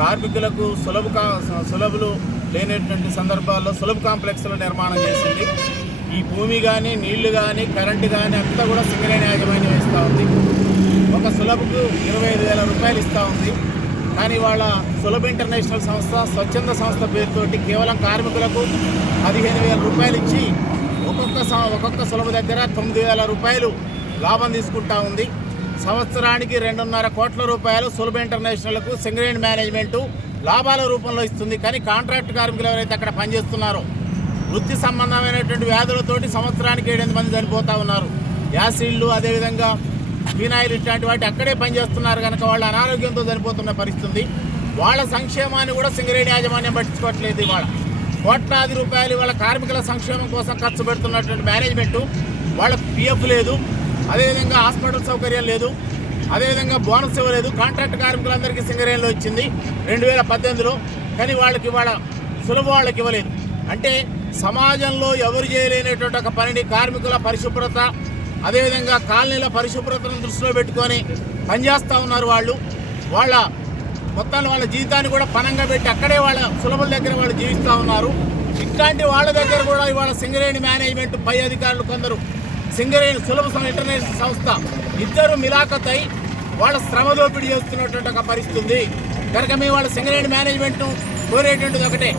కార్మికులకు సులభులు లేనటువంటి సందర్భాల్లో సులభ కాంప్లెక్స్ల నిర్మాణం చేసింది. ఈ భూమి కానీ నీళ్లు కానీ కరెంటు కానీ అంతా కూడా సింగరేణి యాజమాన్యం ఇస్తూ ఉంది. ఒక సులభకు 25,000 రూపాయలు ఇస్తూ ఉంది. కానీ వాళ్ళ సులభ ఇంటర్నేషనల్ సంస్థ స్వచ్ఛంద సంస్థ పేరుతోటి కేవలం కార్మికులకు 15,000 రూపాయలు ఇచ్చి ఒక్కొక్క సులభ దగ్గర 9,000 రూపాయలు లాభం తీసుకుంటా ఉంది. సంవత్సరానికి 2.5 కోట్ల రూపాయలు సులభ ఇంటర్నేషనల్కు సింగరేణి మేనేజ్మెంటు లాభాల రూపంలో ఇస్తుంది. కానీ కాంట్రాక్ట్ కార్మికులు ఎవరైతే అక్కడ పనిచేస్తున్నారో వృత్తి సంబంధమైనటువంటి వ్యాధులతోటి సంవత్సరానికి 7 మంది చనిపోతూ ఉన్నారు. యాసిడ్లు అదేవిధంగా ఫినాయిల్ ఇట్లాంటి వాటి అక్కడే పనిచేస్తున్నారు కనుక వాళ్ళ అనారోగ్యంతో చనిపోతున్న పరిస్థితి. వాళ్ళ సంక్షేమాన్ని కూడా సింగరేణి యాజమాన్యం పట్టించుకోవట్లేదు. ఇవాళ కోట్లాది రూపాయలు వాళ్ళ కార్మికుల సంక్షేమం కోసం ఖర్చు పెడుతున్నటువంటి మేనేజ్మెంటు వాళ్ళకు పిఎఫ్ లేదు, అదేవిధంగా హాస్పిటల్ సౌకర్యం లేదు, అదేవిధంగా బోనస్ ఇవ్వలేదు. కాంట్రాక్ట్ కార్మికులందరికీ సింగరేణిలో ఇచ్చింది 2018లో. కానీ వాళ్ళకి ఇవాళ సులభ వాళ్ళకి ఇవ్వలేదు. అంటే సమాజంలో ఎవరు చేయలేనటువంటి ఒక పనిని కార్మికుల పరిశుభ్రత అదేవిధంగా కాలనీల పరిశుభ్రతను దృష్టిలో పెట్టుకొని పనిచేస్తూ ఉన్నారు. వాళ్ళ మొత్తాన్ని వాళ్ళ జీవితాన్ని కూడా పనంగా పెట్టి అక్కడే వాళ్ళ సులభుల దగ్గర వాళ్ళు జీవిస్తూ ఉన్నారు. ఇట్లాంటి వాళ్ళ దగ్గర కూడా ఇవాళ సింగరేణి మేనేజ్మెంట్ పై అధికారులు కొందరు సింగరేణి సులభ ఇంటర్నేషనల్ సంస్థ ఇద్దరు మిలాఖతై వాళ్ళ శ్రమ దోపిడీ చేస్తున్నటువంటి ఒక పరిస్థితి. కనుక మేము వాళ్ళ సింగరేణి మేనేజ్మెంట్ను కోరేటువంటిది ఒకటే,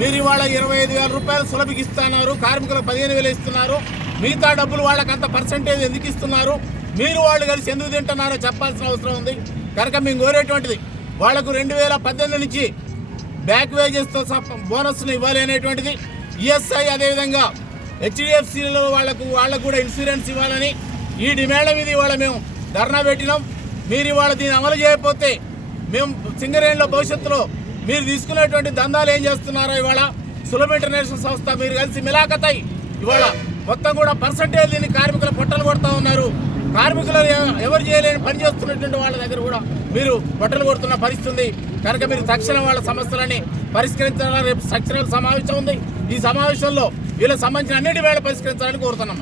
మీరు ఇవాళ 25,000 రూపాయలు సులభకి ఇస్తున్నారు, కార్మికులకు 15,000 ఇస్తున్నారు, మిగతా డబ్బులు వాళ్ళకి అంత పర్సంటేజ్ ఎందుకు ఇస్తున్నారు, మీరు వాళ్ళు కలిసి ఎందుకు తింటున్నారో చెప్పాల్సిన అవసరం ఉంది. కనుక మేము కోరేటువంటిది వాళ్లకు 2018 నుంచి బ్యాక్ వేజెస్తో బోనస్ను ఇవ్వాలి అనేటువంటిది. ఈఎస్ఐ అదేవిధంగా హెచ్డిఎఫ్సిలో వాళ్ళకు కూడా ఇన్సూరెన్స్ ఇవ్వాలని ఈ డిమాండ్ల మీద ఇవాళ మేము ధర్నా పెట్టినాం. మీరు ఇవాళ దీన్ని అమలు చేయకపోతే మేము సింగరేణిలో భవిష్యత్తులో మీరు తీసుకునేటువంటి దందాలు ఏం చేస్తున్నారో ఇవాళ సులభ ఇంటర్నేషనల్ సంస్థ మీరు కలిసి మిలాఖతై ఇవాళ మొత్తం కూడా పర్సంటేజ్ దీన్ని కార్మికుల పొట్టలు కొడుతూ ఉన్నారు. కార్మికులు ఎవరు చేయలేని పని చేస్తున్నటువంటి వాళ్ళ దగ్గర కూడా మీరు పొట్టలు కొడుతున్న పరిస్థితి. కనుక మీరు తక్షణం వాళ్ళ సమస్యలని పరిష్కరించాలని రేపు సచివాలయ సమావేశం ఉంది. ఈ సమావేశంలో వీళ్ళకి సంబంధించిన అన్నిటి వేళ పరిష్కరించాలని కోరుతున్నాం.